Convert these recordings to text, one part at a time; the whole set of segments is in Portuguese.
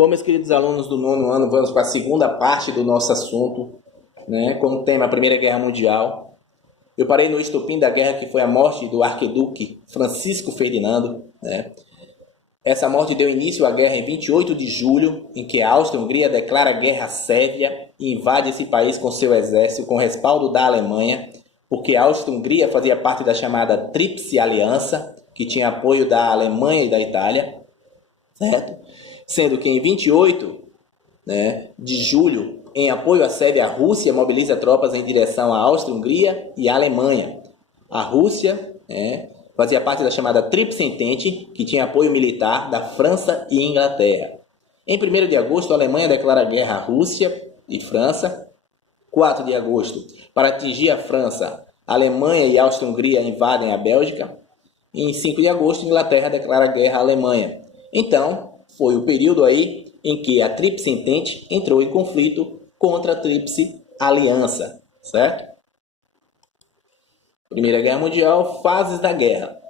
Bom, meus queridos alunos do nono ano, vamos para a segunda parte do nosso assunto, né, com o tema Primeira Guerra Mundial. Eu parei no estopim da guerra, que foi a morte do arquiduque Francisco Ferdinando, né? Essa morte deu início à guerra em 28 de julho, em que a Áustria-Hungria declara guerra à Sérvia e invade esse país com seu exército, com respaldo da Alemanha, porque a Áustria-Hungria fazia parte da chamada Tríplice Aliança, que tinha apoio da Alemanha e da Itália, certo? Sendo que em 28, de julho, em apoio à Sérvia, a Rússia mobiliza tropas em direção à Áustria-Hungria e à Alemanha. A Rússia fazia parte da chamada Tríplice Entente, que tinha apoio militar da França e Inglaterra. Em 1º de agosto, a Alemanha declara guerra à Rússia e França. 4 de agosto, para atingir a França, a Alemanha e a Áustria-Hungria invadem a Bélgica. E em 5 de agosto, a Inglaterra declara guerra à Alemanha. Então, foi o período aí em que a Tríplice Entente entrou em conflito contra a Tríplice Aliança, certo? Primeira Guerra Mundial, fases da guerra.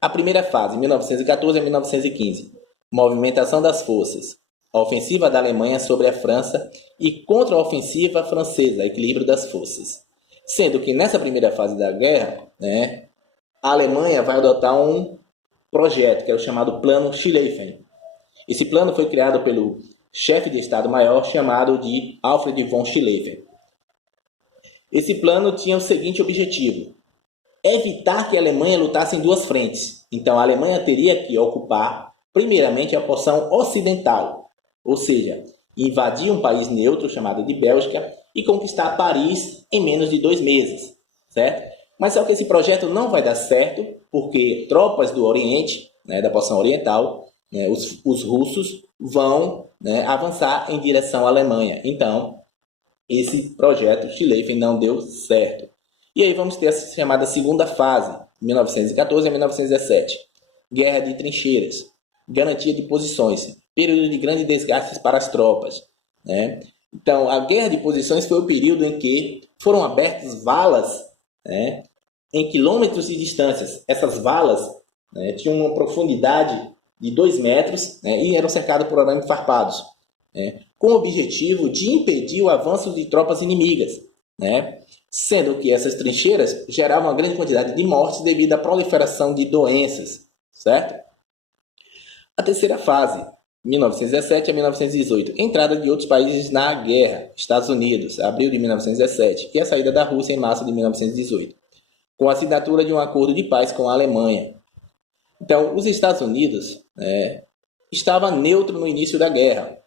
A primeira fase, 1914 a 1915, movimentação das forças. A ofensiva da Alemanha sobre a França e contra-ofensiva francesa, equilíbrio das forças. Sendo que nessa primeira fase da guerra, a Alemanha vai adotar um projeto, que é o chamado Plano Schlieffen. Esse plano foi criado pelo chefe de Estado-Maior chamado de Alfred von Schlieffen. Esse plano tinha o seguinte objetivo: evitar que a Alemanha lutasse em duas frentes. Então a Alemanha teria que ocupar primeiramente a porção ocidental, ou seja, invadir um país neutro chamado de Bélgica e conquistar Paris em menos de 2 meses, certo? Mas só que esse projeto não vai dar certo, porque tropas do Oriente, da porção oriental, os russos vão avançar em direção à Alemanha. Então, esse projeto Schlieffen não deu certo. E aí vamos ter a chamada segunda fase, 1914 a 1917. Guerra de trincheiras, garantia de posições, período de grandes desgastes para as tropas. Então, a guerra de posições foi o período em que foram abertas valas em quilômetros de distâncias. Essas valas tinham uma profundidade de 2 metros e eram cercadas por arames farpados, com o objetivo de impedir o avanço de tropas inimigas, sendo que essas trincheiras geravam uma grande quantidade de mortes devido à proliferação de doenças, certo? A terceira fase, 1917 a 1918, entrada de outros países na guerra, Estados Unidos, abril de 1917, e a saída da Rússia em março de 1918, com a assinatura de um acordo de paz com a Alemanha. Então, os Estados Unidos estava neutro no início da guerra,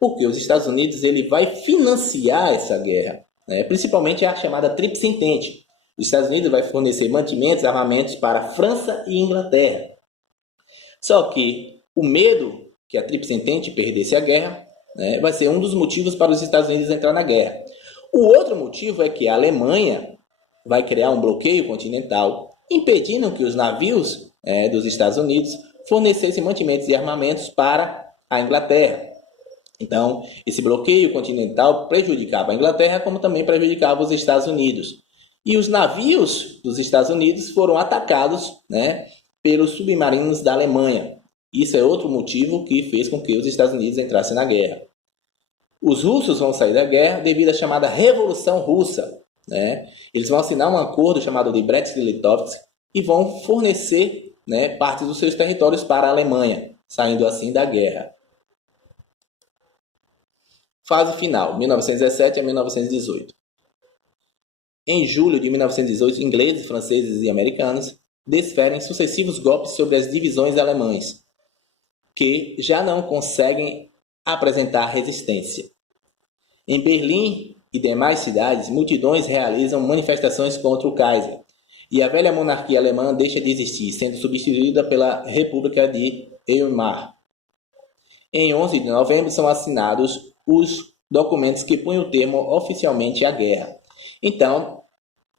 porque os Estados Unidos ele vai financiar essa guerra, principalmente a chamada Tríplice Entente. Os Estados Unidos vai fornecer mantimentos e armamentos para a França e Inglaterra. Só que o medo que a Tríplice Entente perdesse a guerra vai ser um dos motivos para os Estados Unidos entrar na guerra. O outro motivo é que a Alemanha vai criar um bloqueio continental, impedindo que os navios dos Estados Unidos fornecessem mantimentos e armamentos para a Inglaterra. Então, esse bloqueio continental prejudicava a Inglaterra, como também prejudicava os Estados Unidos. E os navios dos Estados Unidos foram atacados pelos submarinos da Alemanha. Isso é outro motivo que fez com que os Estados Unidos entrassem na guerra. Os russos vão sair da guerra devido à chamada Revolução Russa. Eles vão assinar um acordo chamado de Brest-Litovsk e vão fornecer parte dos seus territórios para a Alemanha, saindo assim da guerra. Fase final, 1917 a 1918. Em julho de 1918, ingleses, franceses e americanos desferem sucessivos golpes sobre as divisões alemãs, que já não conseguem apresentar resistência. Em Berlim e demais cidades, multidões realizam manifestações contra o Kaiser, e a velha monarquia alemã deixa de existir, sendo substituída pela República de Weimar. Em 11 de novembro são assinados os documentos que põem o termo oficialmente à guerra. Então,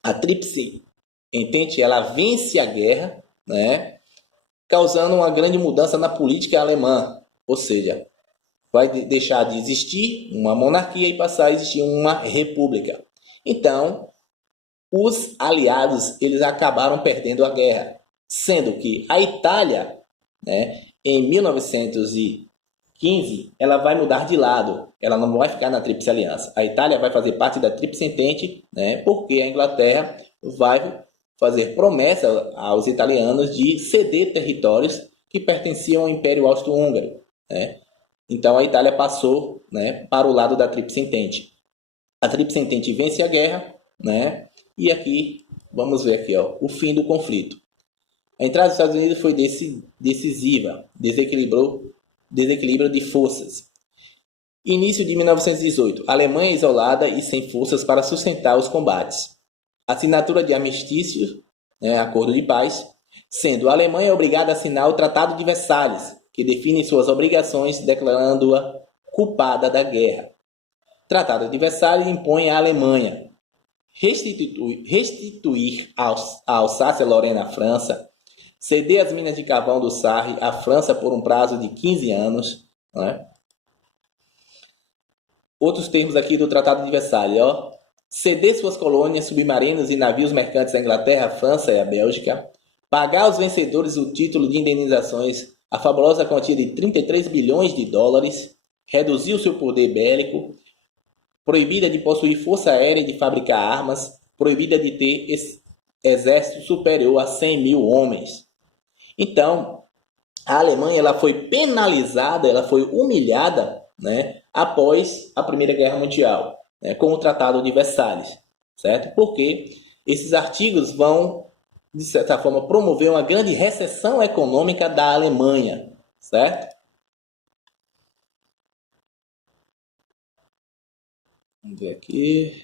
a Tríplice Entente ela vence a guerra, causando uma grande mudança na política alemã, ou seja, vai deixar de existir uma monarquia e passar a existir uma república. Então, os aliados eles acabaram perdendo a guerra, sendo que a Itália, em 1915, 15, ela vai mudar de lado. Ela não vai ficar na Tríplice Aliança. A Itália vai fazer parte da Tríplice Entente, né, porque a Inglaterra vai fazer promessa aos italianos de ceder territórios que pertenciam ao Império Austro-Húngaro, né? Então a Itália passou, né, para o lado da Tríplice Entente. A Tríplice Entente vence a guerra, né? E aqui, vamos ver aqui, ó, o fim do conflito. A entrada dos Estados Unidos foi decisiva, desequilíbrio de forças. Início de 1918, Alemanha isolada e sem forças para sustentar os combates. Assinatura de armistício, né, acordo de paz, sendo a Alemanha obrigada a assinar o Tratado de Versalhes, que define suas obrigações, declarando-a culpada da guerra. Tratado de Versalhes impõe à Alemanha restituir a Alsácia-Lorena à França, ceder as minas de carvão do Sarre à França por um prazo de 15 anos. Né? Outros termos aqui do Tratado de Versalhes. Ó. Ceder suas colônias, submarinos e navios mercantes à Inglaterra, à França e à Bélgica. Pagar aos vencedores o título de indenizações, a fabulosa quantia de 33 bilhões de dólares. Reduzir o seu poder bélico. Proibida de possuir força aérea e de fabricar armas. Proibida de ter exército superior a 100 mil homens. Então, a Alemanha ela foi penalizada, ela foi humilhada, né, após a Primeira Guerra Mundial, né, com o Tratado de Versalhes, certo? Porque esses artigos vão, de certa forma, promover uma grande recessão econômica da Alemanha, certo? Vamos ver aqui.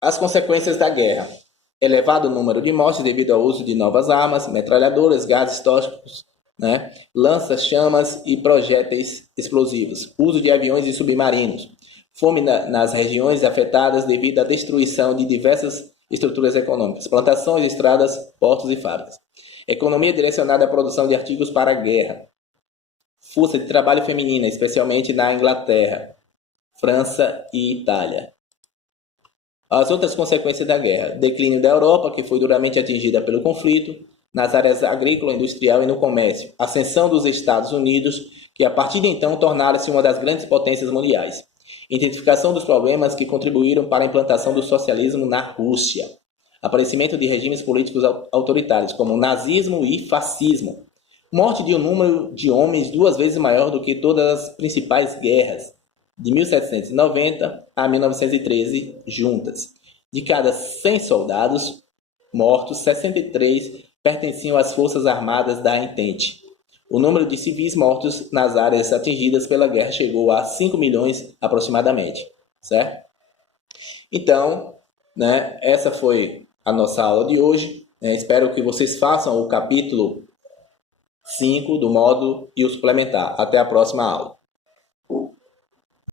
As consequências da guerra. Elevado número de mortes devido ao uso de novas armas, metralhadoras, gases tóxicos, né, lança-chamas e projéteis explosivos. Uso de aviões e submarinos. Fome nas regiões afetadas devido à destruição de diversas estruturas econômicas. Plantações, estradas, portos e fábricas. Economia direcionada à produção de artigos para a guerra. Força de trabalho feminina, especialmente na Inglaterra, França e Itália. As outras consequências da guerra. Declínio da Europa, que foi duramente atingida pelo conflito, nas áreas agrícola, industrial e no comércio. Ascensão dos Estados Unidos, que a partir de então tornaram-se uma das grandes potências mundiais. Identificação dos problemas que contribuíram para a implantação do socialismo na Rússia. Aparecimento de regimes políticos autoritários, como nazismo e fascismo. Morte de um número de homens 2 vezes maior do que todas as principais guerras, de 1790 a 1913 juntas. De cada 100 soldados mortos, 63 pertenciam às Forças Armadas da Entente. O número de civis mortos nas áreas atingidas pela guerra chegou a 5 milhões aproximadamente, certo? Então, né, essa foi a nossa aula de hoje. Espero que vocês façam o capítulo 5 do módulo e o suplementar. Até a próxima aula.